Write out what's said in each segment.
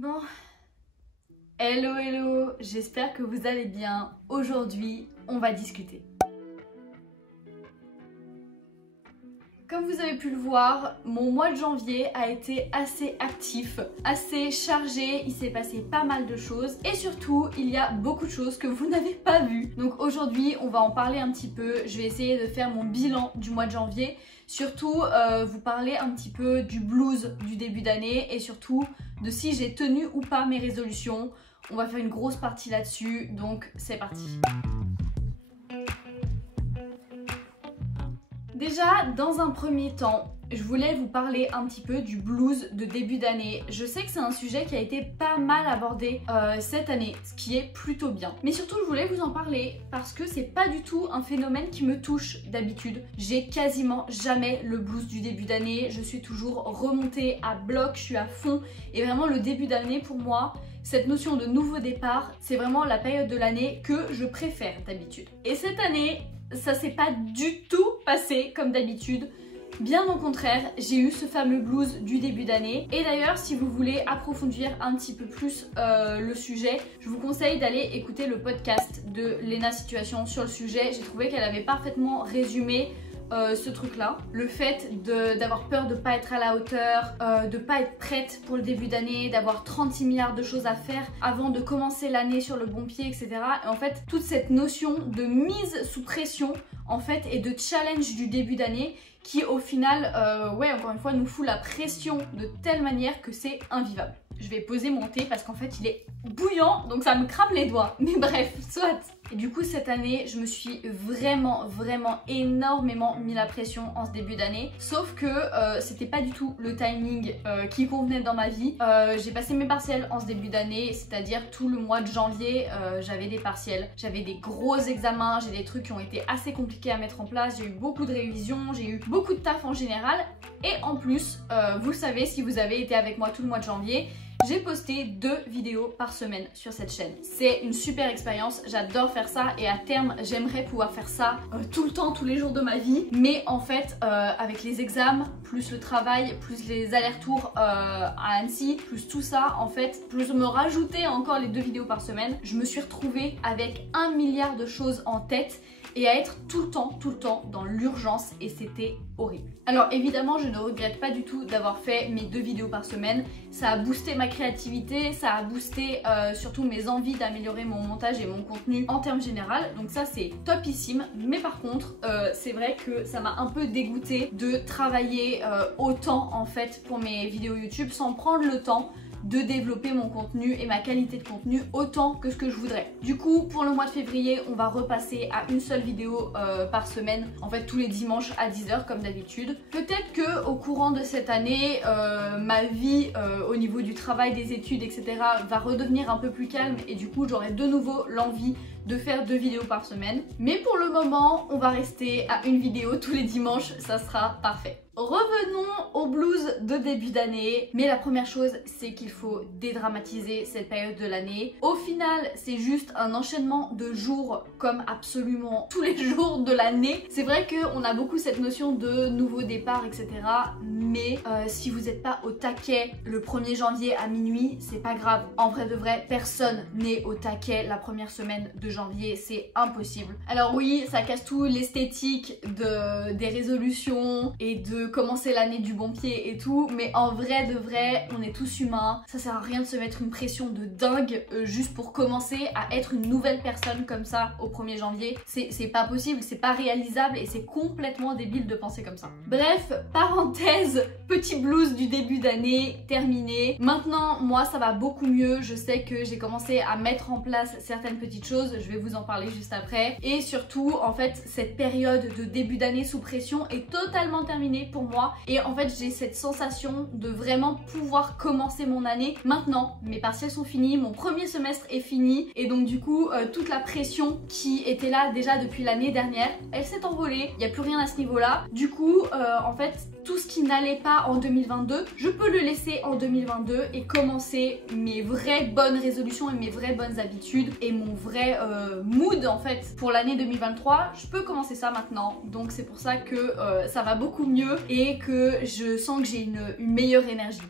Bon, hello hello, j'espère que vous allez bien. Aujourd'hui, on va discuter. Comme vous avez pu le voir, mon mois de janvier a été assez actif, assez chargé, il s'est passé pas mal de choses et surtout il y a beaucoup de choses que vous n'avez pas vues. Donc aujourd'hui on va en parler un petit peu, je vais essayer de faire mon bilan du mois de janvier, surtout vous parler un petit peu du blues du début d'année et surtout de si j'ai tenu ou pas mes résolutions. On va faire une grosse partie là-dessus, donc c'est parti. Déjà, dans un premier temps, je voulais vous parler un petit peu du blues de début d'année. Je sais que c'est un sujet qui a été pas mal abordé cette année, ce qui est plutôt bien. Mais surtout, je voulais vous en parler parce que c'est pas du tout un phénomène qui me touche d'habitude. J'ai quasiment jamais le blues du début d'année. Je suis toujours remontée à bloc, je suis à fond. Et vraiment, le début d'année, pour moi, cette notion de nouveau départ, c'est vraiment la période de l'année que je préfère d'habitude. Et cette année, ça s'est pas du tout passé comme d'habitude. Bien au contraire, j'ai eu ce fameux blues du début d'année. Et d'ailleurs, si vous voulez approfondir un petit peu plus le sujet, je vous conseille d'aller écouter le podcast de Lena Situation sur le sujet. J'ai trouvé qu'elle avait parfaitement résumé ce truc-là. Le fait d'avoir peur de pas être à la hauteur, de pas être prête pour le début d'année, d'avoir 36 milliards de choses à faire avant de commencer l'année sur le bon pied, etc. Et en fait, toute cette notion de mise sous pression, en fait, et de challenge du début d'année qui, au final, ouais, encore une fois, nous fout la pression de telle manière que c'est invivable. Je vais poser mon thé parce qu'en fait, il est bouillant, donc ça me crame les doigts. Mais bref, soit. Et du coup, cette année, je me suis vraiment énormément mis la pression en ce début d'année. Sauf que c'était pas du tout le timing qui convenait dans ma vie. J'ai passé mes partiels en ce début d'année, c'est-à-dire tout le mois de janvier, j'avais des partiels. J'avais des gros examens, j'ai des trucs qui ont été assez compliqués à mettre en place. J'ai eu beaucoup de révisions, j'ai eu beaucoup de taf en général. Et en plus, vous le savez, si vous avez été avec moi tout le mois de janvier, j'ai posté 2 vidéos par semaine sur cette chaîne. C'est une super expérience, j'adore faire ça et à terme j'aimerais pouvoir faire ça tout le temps, tous les jours de ma vie. Mais en fait avec les examens, plus le travail, plus les allers-retours à Annecy, plus tout ça, en fait, plus me rajouter encore les 2 vidéos par semaine, je me suis retrouvée avec 1 milliard de choses en tête et à être tout le temps dans l'urgence et c'était horrible. Alors évidemment je ne regrette pas du tout d'avoir fait mes 2 vidéos par semaine, ça a boosté ma créativité, ça a boosté surtout mes envies d'améliorer mon montage et mon contenu en termes général, donc ça c'est topissime. Mais par contre c'est vrai que ça m'a un peu dégoûtée de travailler autant en fait pour mes vidéos YouTube sans prendre le temps de développer mon contenu et ma qualité de contenu autant que ce que je voudrais. Du coup, pour le mois de février, on va repasser à une seule vidéo par semaine, en fait tous les dimanches à 10 h comme d'habitude. Peut-être que au courant de cette année, ma vie au niveau du travail, des études, etc. va redevenir un peu plus calme et du coup j'aurai de nouveau l'envie de faire 2 vidéos par semaine. Mais pour le moment, on va rester à une vidéo tous les dimanches, ça sera parfait. Revenons au blues de début d'année. Mais la première chose, c'est qu'il faut dédramatiser cette période de l'année. Au final, c'est juste un enchaînement de jours comme absolument tous les jours de l'année. C'est vrai qu'on a beaucoup cette notion de nouveau départ, etc. Mais si vous n'êtes pas au taquet le 1er janvier à minuit, c'est pas grave. En vrai de vrai, personne n'est au taquet la première semaine de janvier, c'est impossible. Alors oui, ça casse tout l'esthétique des résolutions et de commencer l'année du bon pied et tout, mais en vrai de vrai, on est tous humains, ça sert à rien de se mettre une pression de dingue juste pour commencer à être une nouvelle personne comme ça au 1er janvier. C'est pas possible, c'est pas réalisable et c'est complètement débile de penser comme ça. Bref, parenthèse, petit blues du début d'année terminé. Maintenant, moi ça va beaucoup mieux, je sais que j'ai commencé à mettre en place certaines petites choses, je vais vous en parler juste après. Et surtout, en fait, cette période de début d'année sous pression est totalement terminée pour moi et en fait j'ai cette sensation de vraiment pouvoir commencer mon année maintenant. Mes partiels sont finis, mon premier semestre est fini et donc du coup toute la pression qui était là déjà depuis l'année dernière, elle s'est envolée, il n'y a plus rien à ce niveau là. Du coup en fait tout ce qui n'allait pas en 2022, je peux le laisser en 2022 et commencer mes vraies bonnes résolutions et mes vraies bonnes habitudes et mon vrai mood en fait pour l'année 2023. Je peux commencer ça maintenant, donc c'est pour ça que ça va beaucoup mieux et que je sens que j'ai une meilleure énergie.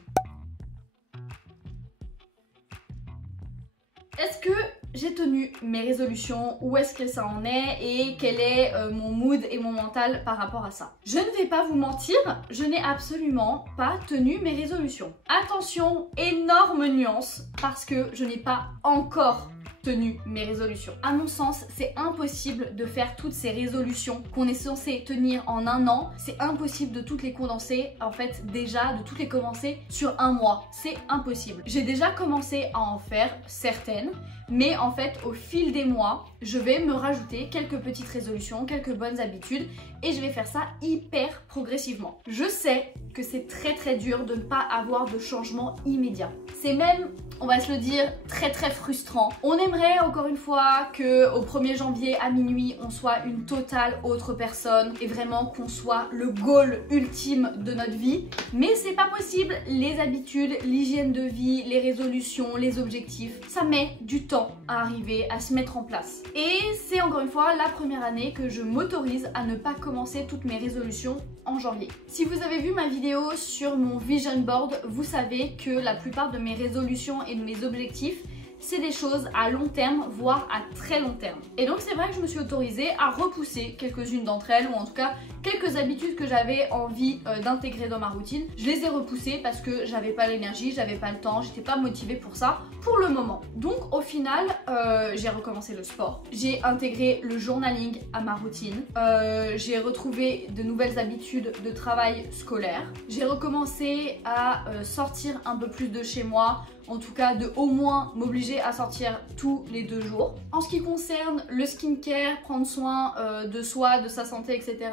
Est-ce que j'ai tenu mes résolutions? Où est-ce que ça en est? Et quel est mon mood et mon mental par rapport à ça? Je ne vais pas vous mentir, je n'ai absolument pas tenu mes résolutions. Attention, énorme nuance, parce que je n'ai pas encore tenu mes résolutions. À mon sens, c'est impossible de faire toutes ces résolutions qu'on est censé tenir en un an. C'est impossible de toutes les condenser, en fait déjà de toutes les commencer sur un mois. C'est impossible. J'ai déjà commencé à en faire certaines, mais en fait au fil des mois, je vais me rajouter quelques petites résolutions, quelques bonnes habitudes et je vais faire ça hyper progressivement. Je sais que c'est très dur de ne pas avoir de changement immédiat. C'est même, on va se le dire, très frustrant. On aimerait encore une fois que au 1er janvier à minuit, on soit une totale autre personne et vraiment qu'on soit le goal ultime de notre vie. Mais c'est pas possible. Les habitudes, l'hygiène de vie, les résolutions, les objectifs, ça met du temps à arriver à se mettre en place. Et c'est encore une fois la première année que je m'autorise à ne pas commencer toutes mes résolutions en janvier. Si vous avez vu ma vidéo sur mon vision board, vous savez que la plupart de mes résolutions et de mes objectifs, c'est des choses à long terme, voire à très long terme. Et donc c'est vrai que je me suis autorisée à repousser quelques-unes d'entre elles, ou en tout cas quelques habitudes que j'avais envie d'intégrer dans ma routine. Je les ai repoussées parce que j'avais pas l'énergie, j'avais pas le temps, j'étais pas motivée pour ça pour le moment. Donc au final, j'ai recommencé le sport, j'ai intégré le journaling à ma routine, j'ai retrouvé de nouvelles habitudes de travail scolaire, j'ai recommencé à sortir un peu plus de chez moi, en tout cas de au moins m'obliger à sortir tous les 2 jours. En ce qui concerne le skincare, prendre soin de soi, de sa santé, etc.,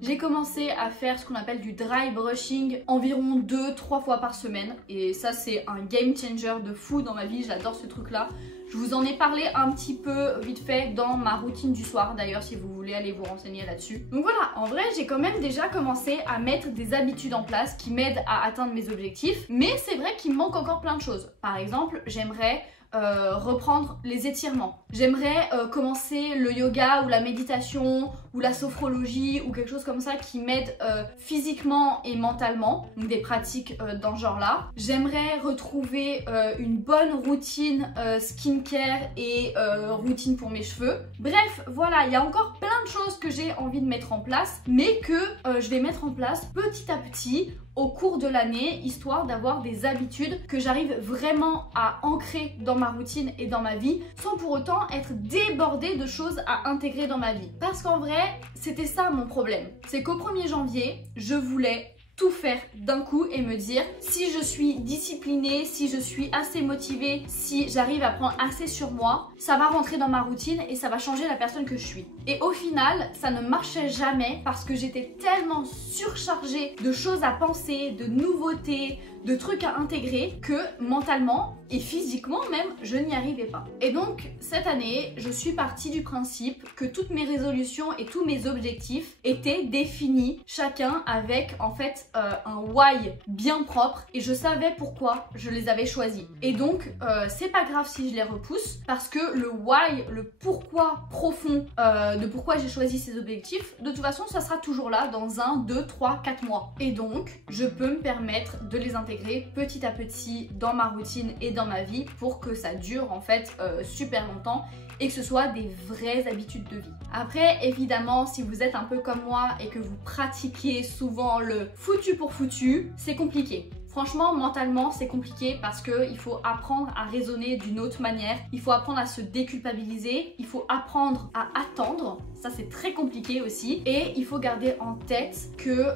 j'ai commencé à faire ce qu'on appelle du dry brushing environ 2-3 fois par semaine. Et ça c'est un game changer de fou dans ma vie, j'adore ce truc là. Je vous en ai parlé un petit peu vite fait dans ma routine du soir d'ailleurs si vous voulez aller vous renseigner là-dessus. Donc voilà, en vrai j'ai quand même déjà commencé à mettre des habitudes en place qui m'aident à atteindre mes objectifs. Mais c'est vrai qu'il me manque encore plein de choses. Par exemple, j'aimerais reprendre les étirements. J'aimerais commencer le yoga ou la méditation ou la sophrologie ou quelque chose comme ça qui m'aide physiquement et mentalement, donc des pratiques dans ce genre là. J'aimerais retrouver une bonne routine skincare et routine pour mes cheveux. Bref, voilà, il y a encore plein de choses que j'ai envie de mettre en place, mais que je vais mettre en place petit à petit au cours de l'année, histoire d'avoir des habitudes que j'arrive vraiment à ancrer dans ma routine et dans ma vie, sans pour autant être débordée de choses à intégrer dans ma vie. Parce qu'en vrai, c'était ça mon problème. C'est qu'au 1er janvier, je voulais tout faire d'un coup et me dire si je suis disciplinée, si je suis assez motivée, si j'arrive à prendre assez sur moi, ça va rentrer dans ma routine et ça va changer la personne que je suis. Et au final, ça ne marchait jamais parce que j'étais tellement surchargée de choses à penser, de nouveautés, de trucs à intégrer que mentalement et physiquement même, je n'y arrivais pas. Et donc, cette année, je suis partie du principe que toutes mes résolutions et tous mes objectifs étaient définis, chacun avec en fait un why bien propre et je savais pourquoi je les avais choisis. Et donc, c'est pas grave si je les repousse parce que le why, le pourquoi profond de pourquoi j'ai choisi ces objectifs, de toute façon, ça sera toujours là dans 1, 2, 3, 4 mois. Et donc, je peux me permettre de les intégrer petit à petit dans ma routine et dans ma vie pour que ça dure en fait super longtemps et que ce soit des vraies habitudes de vie. Après, évidemment, si vous êtes un peu comme moi et que vous pratiquez souvent le foutu pour foutu, c'est compliqué. Franchement, mentalement, c'est compliqué parce qu'il faut apprendre à raisonner d'une autre manière. Il faut apprendre à se déculpabiliser. Il faut apprendre à attendre. Ça, c'est très compliqué aussi. Et il faut garder en tête que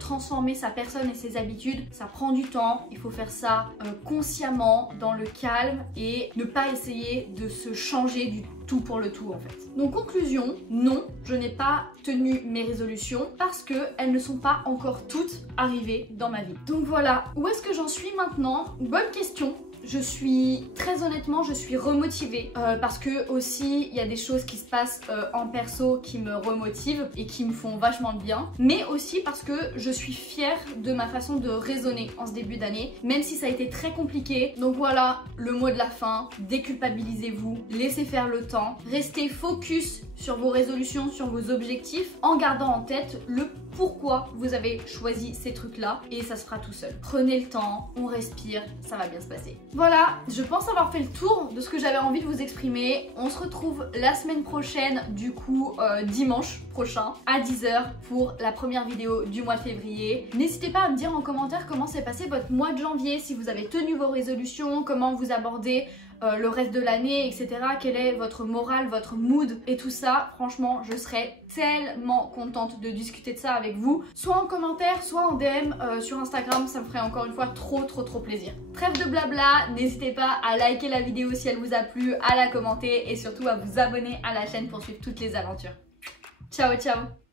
transformer sa personne et ses habitudes, ça prend du temps. Il faut faire ça consciemment, dans le calme et ne pas essayer de se changer du tout pour le tout en fait. Donc conclusion, non, je n'ai pas tenu mes résolutions parce qu'elles ne sont pas encore toutes arrivées dans ma vie. Donc voilà, où est-ce que j'en suis maintenant? Bonne question. Je suis, très honnêtement, je suis remotivée parce que aussi il y a des choses qui se passent en perso qui me remotivent et qui me font vachement de bien, mais aussi parce que je suis fière de ma façon de raisonner en ce début d'année, même si ça a été très compliqué. Donc voilà, le mot de la fin, déculpabilisez-vous, laissez faire le temps, restez focus sur vos résolutions, sur vos objectifs, en gardant en tête le pourquoi vous avez choisi ces trucs-là et ça se fera tout seul. Prenez le temps, on respire, ça va bien se passer. Voilà, je pense avoir fait le tour de ce que j'avais envie de vous exprimer. On se retrouve la semaine prochaine, du coup dimanche prochain à 10 h pour la première vidéo du mois de février. N'hésitez pas à me dire en commentaire comment s'est passé votre mois de janvier, si vous avez tenu vos résolutions, comment vous abordez le reste de l'année, etc. Quel est votre morale, votre mood et tout ça. Franchement, je serais tellement contente de discuter de ça avec vous, soit en commentaire, soit en DM sur Instagram. Ça me ferait encore une fois trop plaisir. Trêve de blabla, n'hésitez pas à liker la vidéo si elle vous a plu, à la commenter et surtout à vous abonner à la chaîne pour suivre toutes les aventures. Ciao ciao.